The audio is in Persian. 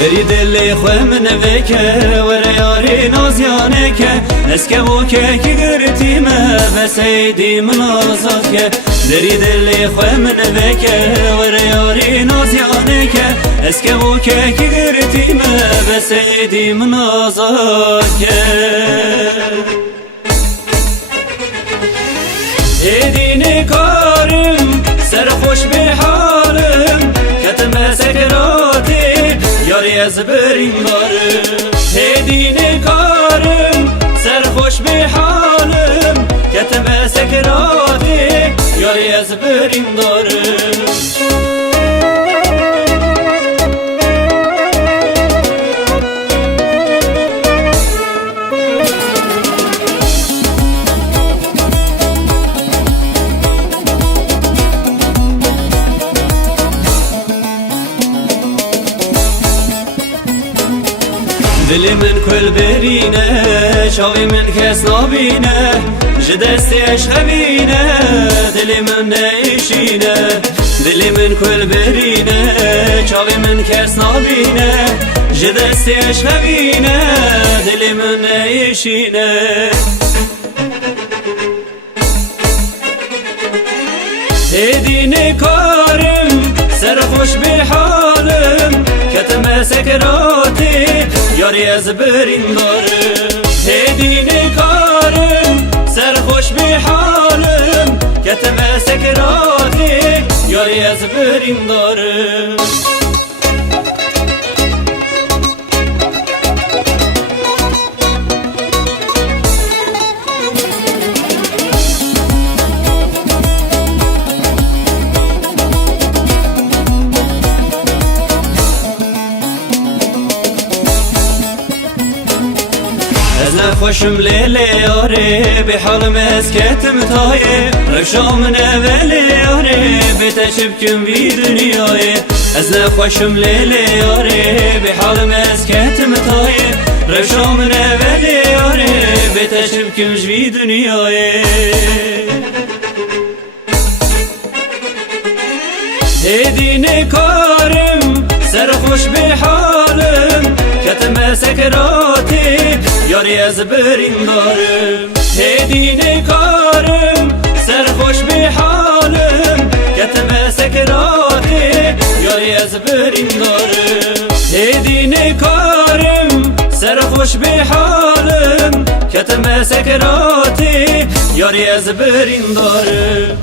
بری دلی خواه من وکه ور یاری نازیانه که اسکه و که کی گرتی مه بسیدی من آزاد که بری دلی خواه من وکه ور یاری نازیانه که اسکه و که کی گرتی مه بسیدی من آزاد که ایدین کارم سرخوش به حالم کتم سکراتی یاری از برین دارم ایدین کارم سرخوش به حالم کتم سکراتی یاری از برین دارم دلی من کل برینه شاوی من کس نابینه جدستی عشق بینه دلی من نیشینه دلی من کل برینه شاوی من کس نابینه جدستی عشق بینه دلی من نیشینه ایدین کارم سرخوش به حالم کتم سکراتی یاری از برین دارم ایدین کارم سرخوش به حالم کتم سکراتی یاری از برین دارم خوشم لیلی آره به حالم اسکتم تایه رشام نولی آره به تشب کم بی دنیای از خوشم لیلی آره به حالم اسکتم تایه رشام نولی آره به تشب کم بی دنیای ایدین کارم سرخوش به حالم کتم سکراتی یاری از برین دارم ایدین کارم سرخوش به حالم کتم سکراتی یاری از برین دارم ایدین کارم سرخوش به حالم کتم سکراتی یاری از برین دارم